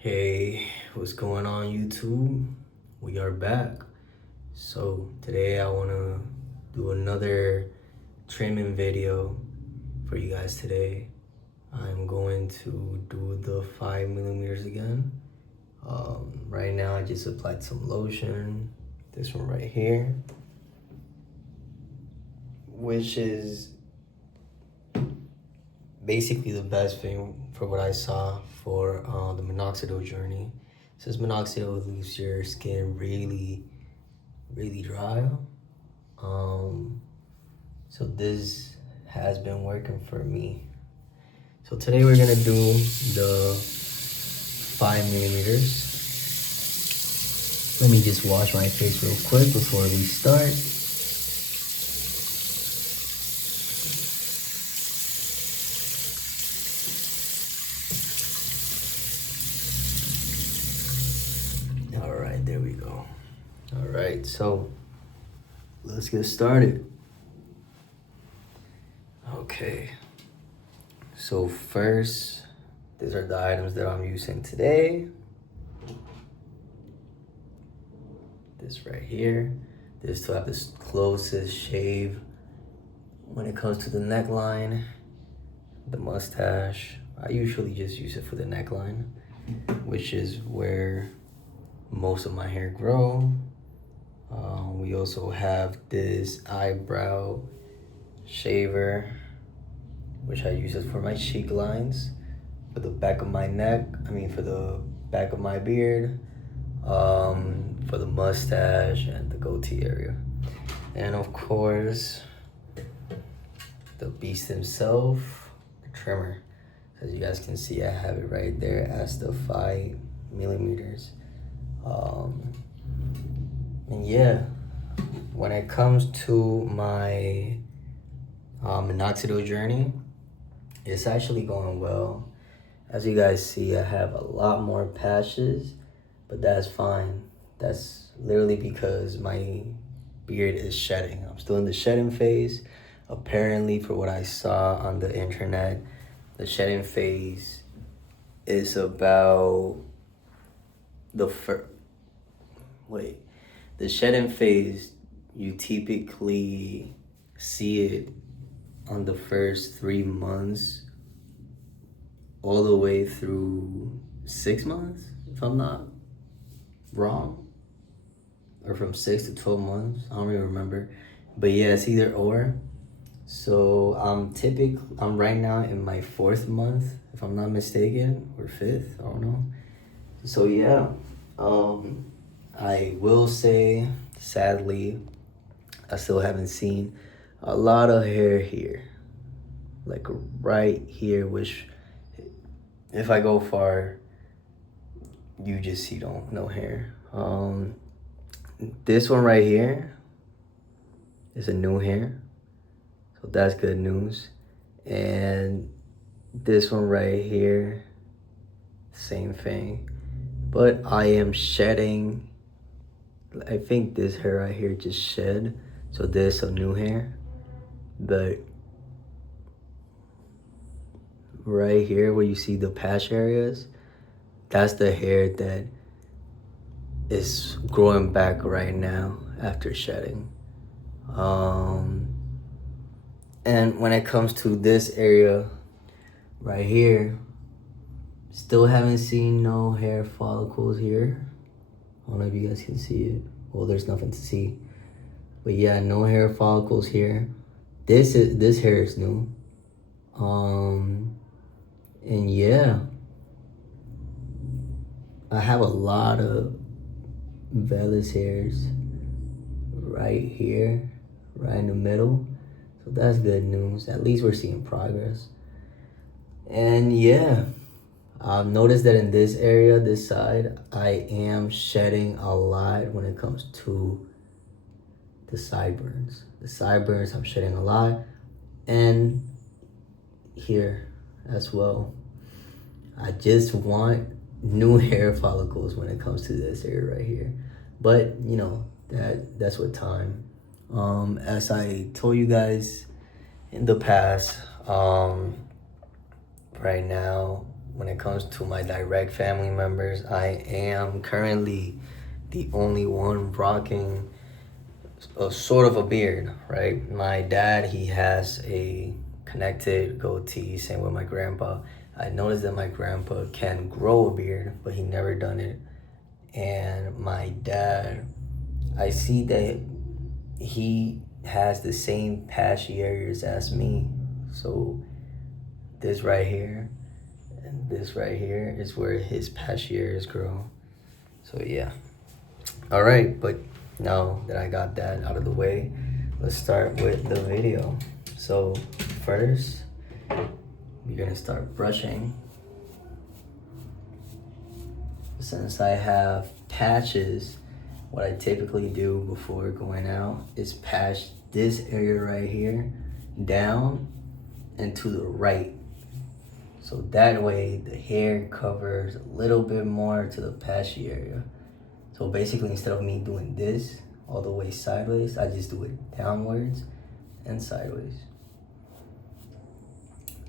Hey, what's going on YouTube? We are back. So today I want to do another trimming video for you guys today. I'm going to do the 5 millimeters again. Right now I just applied some lotion, this one right here, which is basically the best thing for what I saw for the minoxidil journey. Since minoxidil leaves your skin really dry. So this has been working for me. So today we're gonna do the 5 millimeters. Let me just wash my face real quick before we start. All right, there we go. All right, so let's get started. Okay, so first, these are the items that I'm using today. This right here. This to have the closest shave when it comes to the neckline, the mustache. I usually just use it for the neckline, which is where most of my hair grow. We also have this eyebrow shaver, which I use it for my cheek lines, for the back of my neck, for the back of my beard, for the mustache and the goatee area. And of course, the beast himself, the trimmer. As you guys can see, I have it right there as the 5 millimeters. And yeah, when it comes to my minoxidil journey, it's actually going well. As you guys see, I have a lot more patches, but that's fine. That's literally because my beard is shedding. I'm still in the shedding phase. Apparently, for what I saw on the internet, the shedding phase is about the shedding phase, you typically see it on the first 3 months all the way through 6 months, if I'm not wrong, or from 6 to 12 months. I don't really remember, but yeah, it's either or. So I'm right now in my 4th month, if I'm not mistaken, or 5th, I don't know. So yeah, I will say, sadly, I still haven't seen a lot of hair here, like right here, which if I go far, you just see no hair. This one right here is a new hair, so that's good news. And this one right here, same thing. But I am shedding, I think this hair right here just shed, so there's some new hair. But right here where you see the patch areas, that's the hair that is growing back right now after shedding. And when it comes to this area right here, still haven't seen no hair follicles here. I don't know if you guys can see it. Well, there's nothing to see. But yeah, no hair follicles here. This hair is new. And yeah, I have a lot of vellus hairs right here, right in the middle. So that's good news. At least we're seeing progress. And yeah, I've noticed that in this area, this side, I am shedding a lot when it comes to the sideburns. The sideburns, I'm shedding a lot. And here as well. I just want new hair follicles when it comes to this area right here. But you know, that's with time. As I told you guys in the past, right now when it comes to my direct family members, I am currently the only one rocking a sort of a beard, right? My dad, he has a connected goatee, same with my grandpa. I noticed that my grandpa can grow a beard, but he never done it. And my dad, I see that he has the same patchy areas as me. So this right here and this right here is where his patchy areas grow. So yeah. All right, but now that I got that out of the way, let's start with the video. So first, you're gonna start brushing. Since I have patches, what I typically do before going out is patch this area right here down and to the right. So that way the hair covers a little bit more to the patchy area. So basically, instead of me doing this all the way sideways, I just do it downwards and sideways.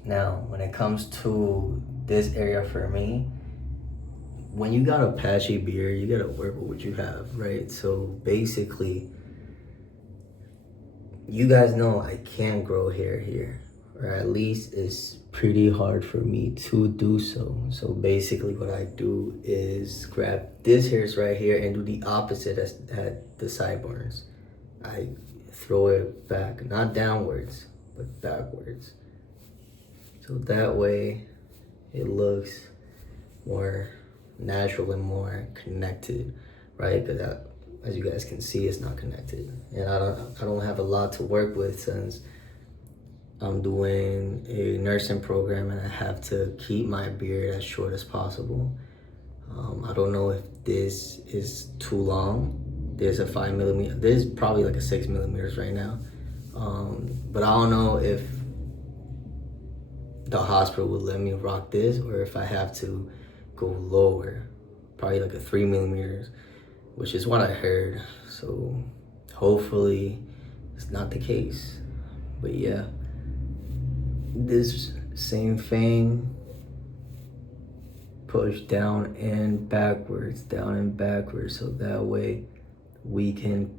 Now, when it comes to this area for me, when you got a patchy beard, you gotta work with what you have, right? So basically, you guys know I can't grow hair here, or at least it's pretty hard for me to do so. So basically what I do is grab this hairs right here and do the opposite as at the sideburns. I throw it back, not downwards, but backwards. So that way it looks more natural and more connected, right? Because as you guys can see, it's not connected. And I don't have a lot to work with since I'm doing a nursing program and I have to keep my beard as short as possible. I don't know if this is too long. There's a 5 millimeter, there's probably like a 6 millimeters right now. But I don't know if the hospital would let me rock this or if I have to go lower, probably like a 3 millimeters, which is what I heard. So hopefully it's not the case, but yeah. This same thing, push down and backwards, so that way we can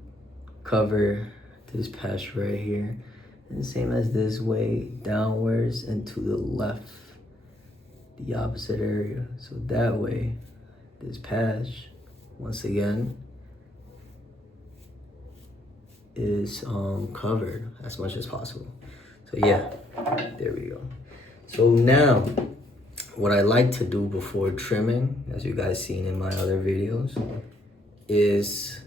cover this patch right here. And same as this way, downwards and to the left, the opposite area. So that way, this patch, once again, is covered as much as possible. So yeah, there we go. So now, what I like to do before trimming, as you guys seen in my other videos, is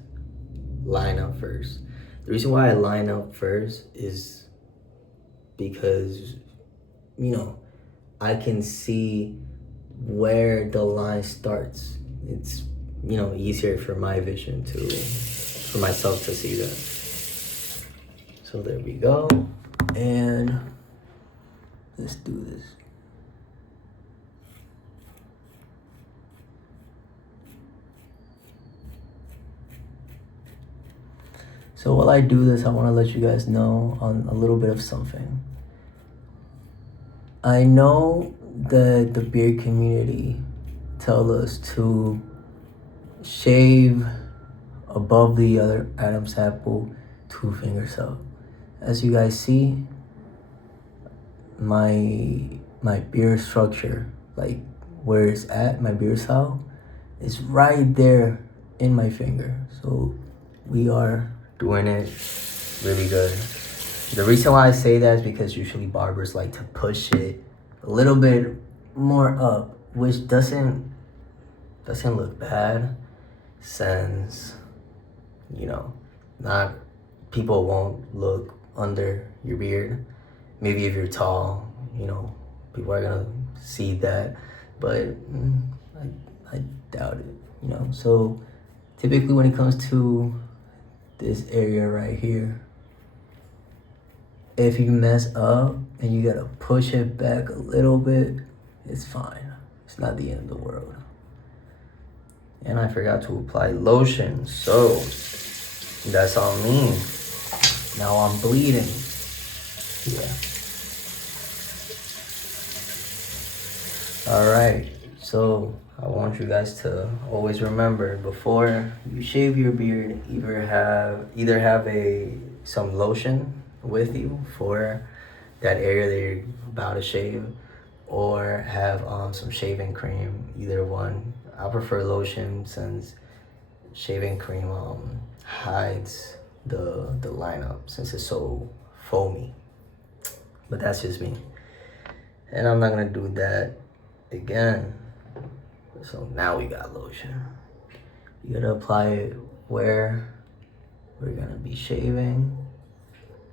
line up first. The reason why I line up first is because, you know, I can see where the line starts. It's, you know, easier for my vision to, for myself to see that. So there we go. And let's do this. So while I do this, I want to let you guys know on a little bit of something. I know that the beard community tell us to shave above the other Adam's apple 2 fingers up. As you guys see, my beard structure, like where it's at, my beard style, is right there in my finger. So we are doing it really good. The reason why I say that is because usually barbers like to push it a little bit more up, which doesn't look bad, since, you know, not people won't look under your beard. Maybe if you're tall, you know, people are gonna see that, but I doubt it, you know. So typically when it comes to this area right here, if you mess up and you gotta push it back a little bit, it's fine. It's not the end of the world. And I forgot to apply lotion, so that's on me. Now I'm bleeding. Yeah. All right, so I want you guys to always remember before you shave your beard, either have a some lotion with you for that area that you're about to shave, or have some shaving cream. Either one. I prefer lotion since shaving cream hides the lineup since it's so foamy. But that's just me, and I'm not gonna do that again. So now we got lotion. You gotta apply it where we're gonna be shaving,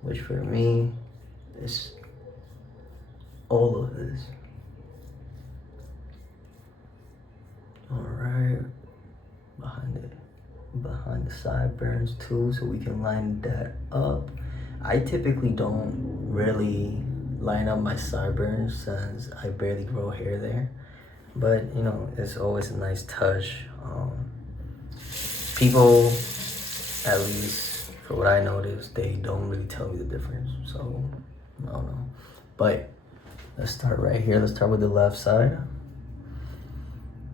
which for me is all of this. All right, behind the sideburns too, so we can line that up. I typically don't really line up my sideburns since I barely grow hair there, but you know, it's always a nice touch. People, at least for what I noticed, they don't really tell me the difference, so I don't know. But let's start right here. Let's start with the left side.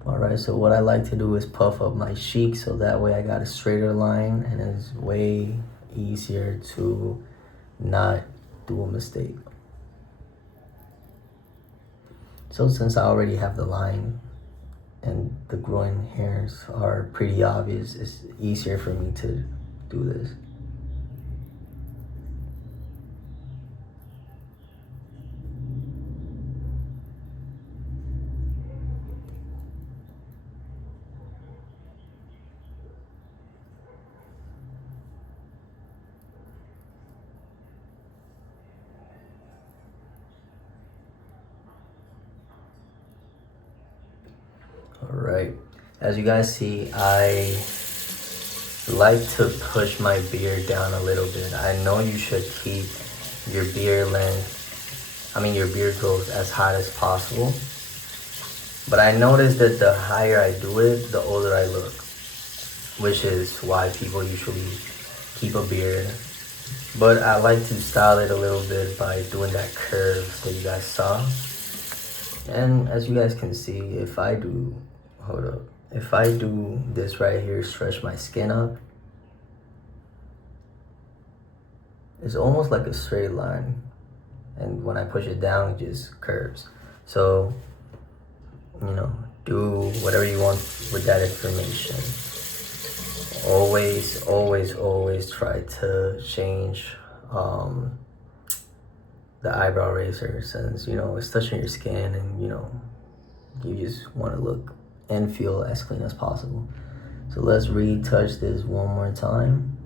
All right, so what I like to do is puff up my cheek so that way I got a straighter line and it's way easier to not do a mistake. So since I already have the line and the groin hairs are pretty obvious, it's easier for me to do this. All right, as you guys see, I like to push my beard down a little bit. I know you should keep your beard your beard growth as high as possible. But I noticed that the higher I do it, the older I look, which is why people usually keep a beard. But I like to style it a little bit by doing that curve that you guys saw. And as you guys can see, if I do this right here, stretch my skin up, it's almost like a straight line. And when I push it down, it just curves. So, you know, do whatever you want with that information. Always, always, always try to change the eyebrow razor since, you know, it's touching your skin and, you know, you just want to look and feel as clean as possible. So let's retouch this one more time.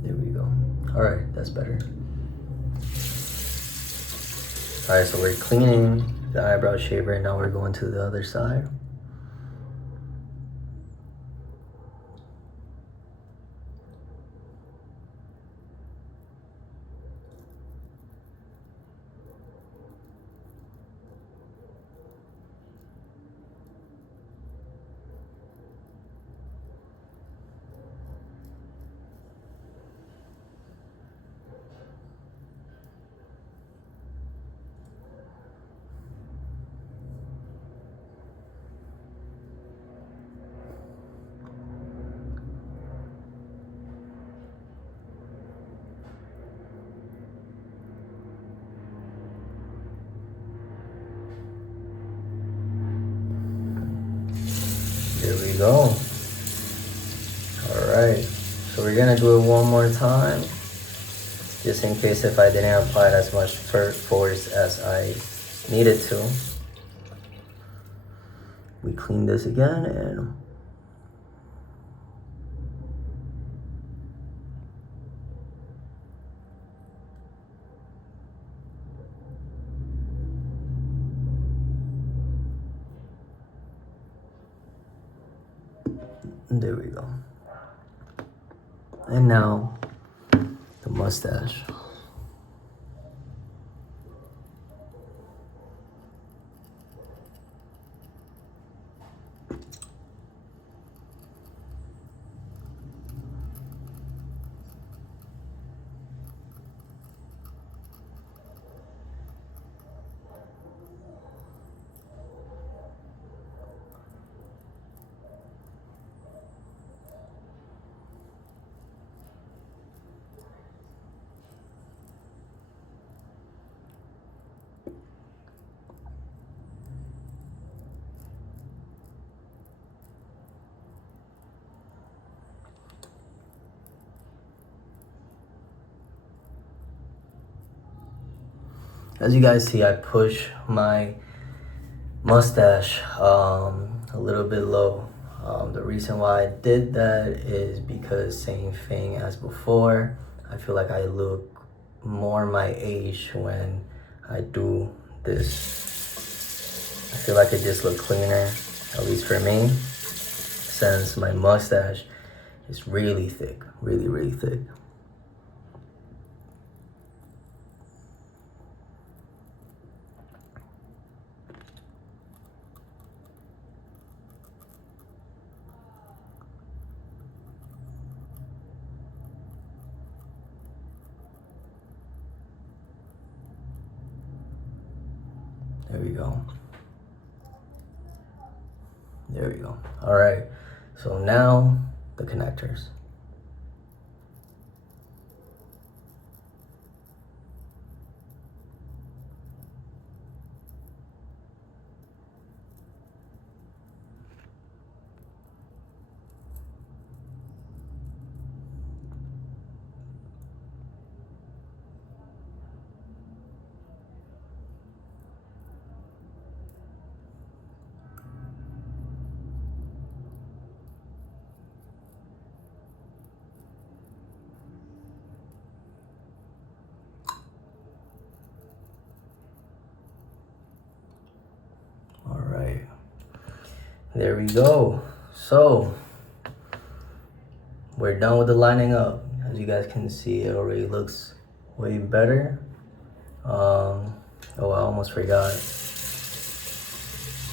There we go. All right, that's better. All right, so we're cleaning the eyebrow shaver and now we're going to the other side. There we go. All right, so we're gonna do it one more time, just in case if I didn't apply as much force as I needed to. We clean this again and there we go. And now the mustache. As you guys see, I push my mustache a little bit low. The reason why I did that is because same thing as before. I feel like I look more my age when I do this. I feel like it just looks cleaner, at least for me, since my mustache is really thick, really, really thick. There we go. There we go. All right. So now the connectors. All right. There we go. So we're done with the lining up. As you guys can see, it already looks way better. Oh, I almost forgot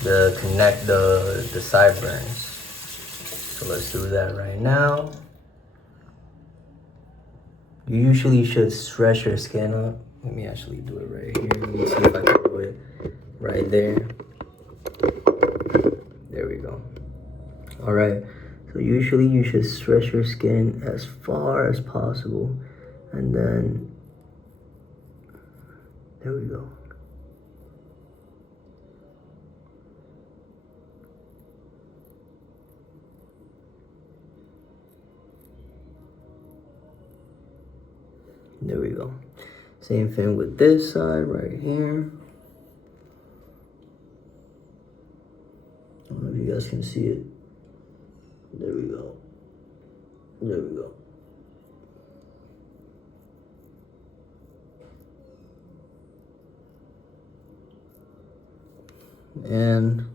the sideburns. So let's do that right now. You usually should stretch your skin up. Let me actually do it right here. Let me see if I can do it right there. There we go. All right. So usually you should stretch your skin as far as possible. And then, there we go. There we go. Same thing with this side right here. I don't know if you guys can see it. There we go. There we go. And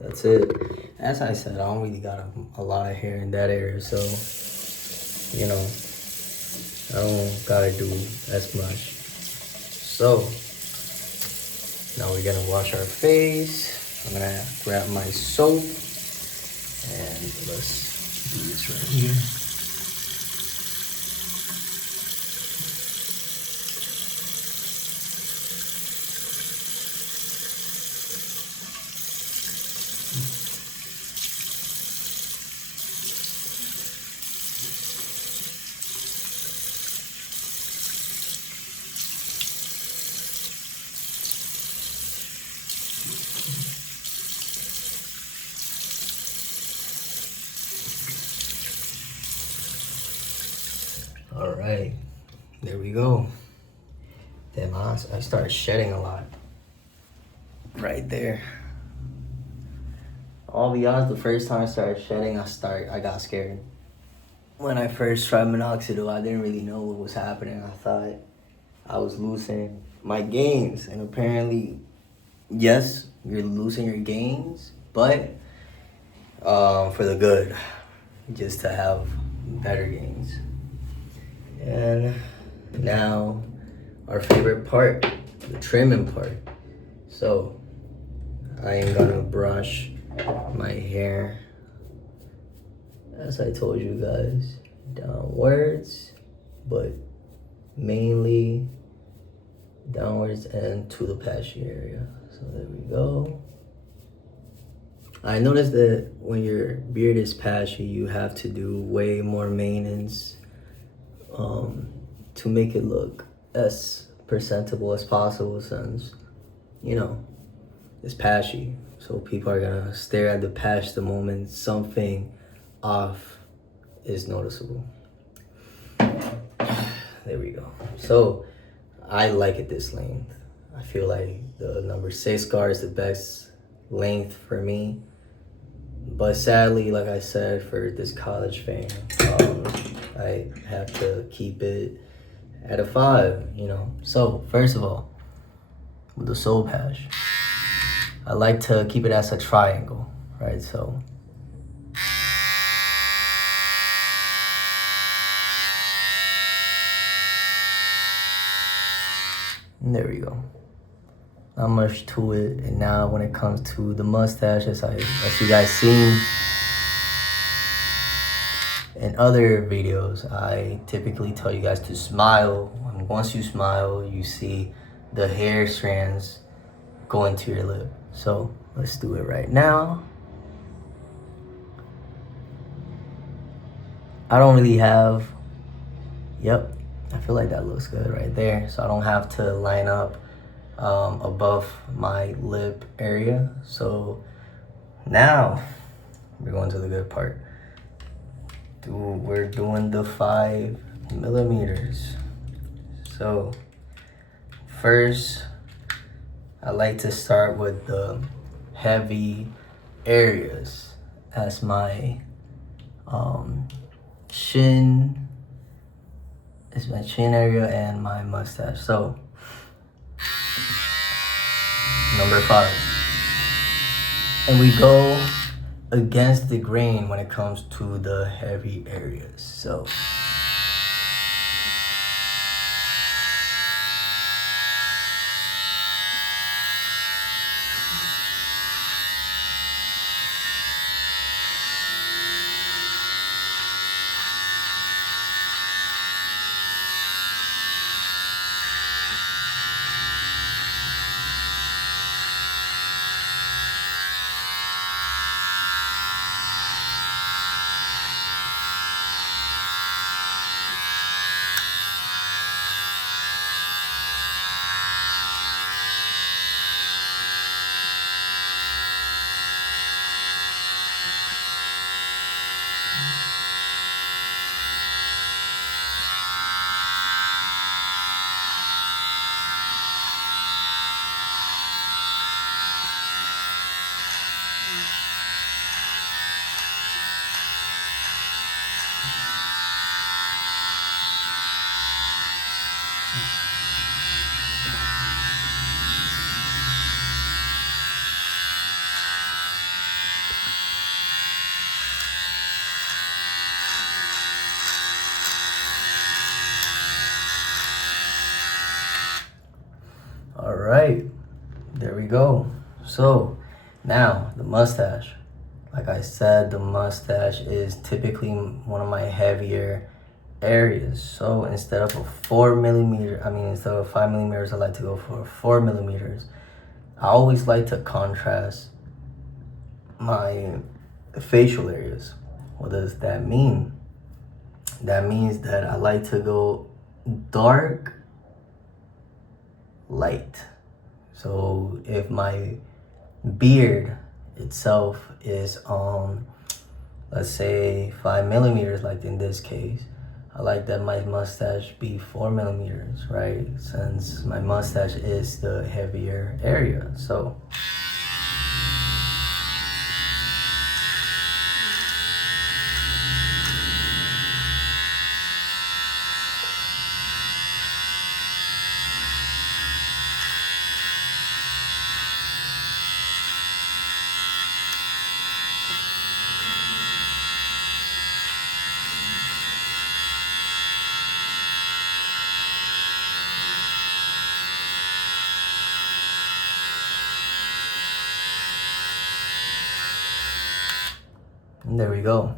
that's it. As I said, I don't really got a lot of hair in that area, so, you know, I don't gotta do as much. So, now we're gonna wash our face. I'm gonna grab my soap and let's do this right here. All right, there we go. Damn, I started shedding a lot. Right there. I'll be honest, the first time I started shedding, I got scared. When I first tried minoxidil, I didn't really know what was happening. I thought I was losing my gains, and apparently, yes, you're losing your gains, but for the good, just to have better gains. And now our favorite part, the trimming part. So I am gonna brush my hair, as I told you guys, downwards, but mainly downwards and to the patchy area. So there we go. I noticed that when your beard is patchy, you have to do way more maintenance to make it look as presentable as possible, since, you know, it's patchy. So people are gonna stare at the patch the moment something off is noticeable. There we go. So I like it this length. I feel like the number 6 guard is the best length for me. But sadly, like I said, for this college fame, I have to keep it at a 5, you know. So first of all, with the soul patch, I like to keep it as a triangle, right? So there we go. Not much to it. And now when it comes to the mustache, as you guys seen in other videos, I typically tell you guys to smile. And once you smile, you see the hair strands go into your lip. So let's do it right now. I don't really have, yep, I feel like that looks good right there. So I don't have to line up above my lip area. So now we're going to the good part. We're doing the 5 millimeters. So first, I like to start with the heavy areas as my chin is my chin area and my mustache. So number 5, and we go against the grain when it comes to the heavy areas. So all right, there we go. So now the mustache. Like I said, the mustache is typically one of my heavier areas. So instead of a 4 millimeter, instead of 5 millimeters, I like to go for 4 millimeters. I always like to contrast my facial areas. What does that mean? That means that I like to go dark, light. So if my beard itself is let's say 5 millimeters, like in this case, I like that my mustache be 4 millimeters, right? Since my mustache is the heavier area. So And there we go.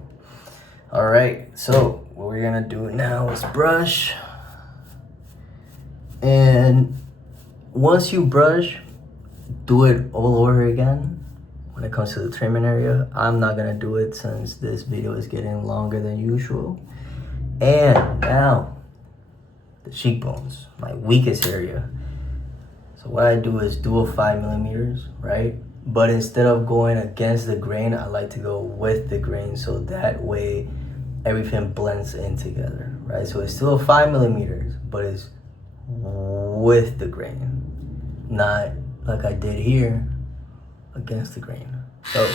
All right, so what we're gonna do now is brush. And once you brush, do it all over again. When it comes to the trimming area, I'm not gonna do it since this video is getting longer than usual. And now, the cheekbones, my weakest area. So what I do is do a 5mm, right? But instead of going against the grain, I like to go with the grain, so that way everything blends in together, right? So it's still a 5mm, but it's with the grain, not like I did here against the grain. So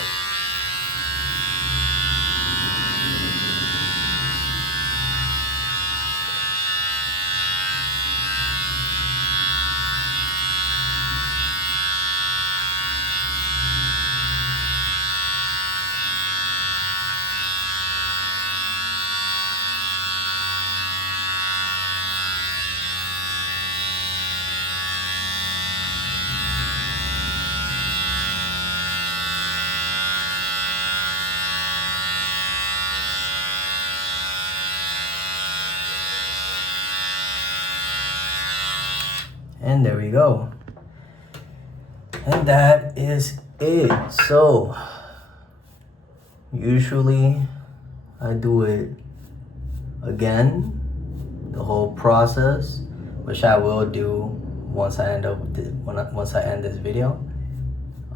and there we go. And that is it. So usually I do it again, the whole process, which I will do once I end once I end this video.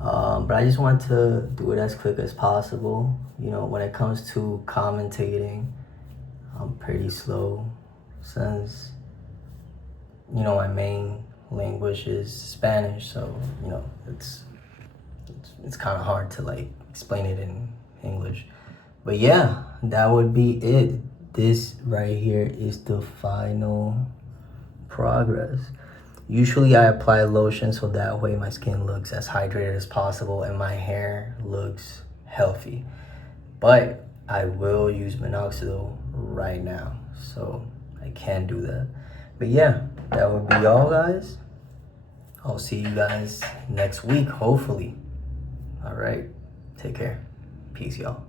But I just want to do it as quick as possible. You know, when it comes to commentating, I'm pretty slow since, you know, my main language is Spanish, so you know it's kind of hard to like explain it in English. But yeah, that would be it. This right here is the final progress. Usually I apply lotion so that way my skin looks as hydrated as possible and my hair looks healthy. But I will use minoxidil right now, so I can do that. But yeah, that would be all, guys. I'll see you guys next week, hopefully. All right, take care. Peace, y'all.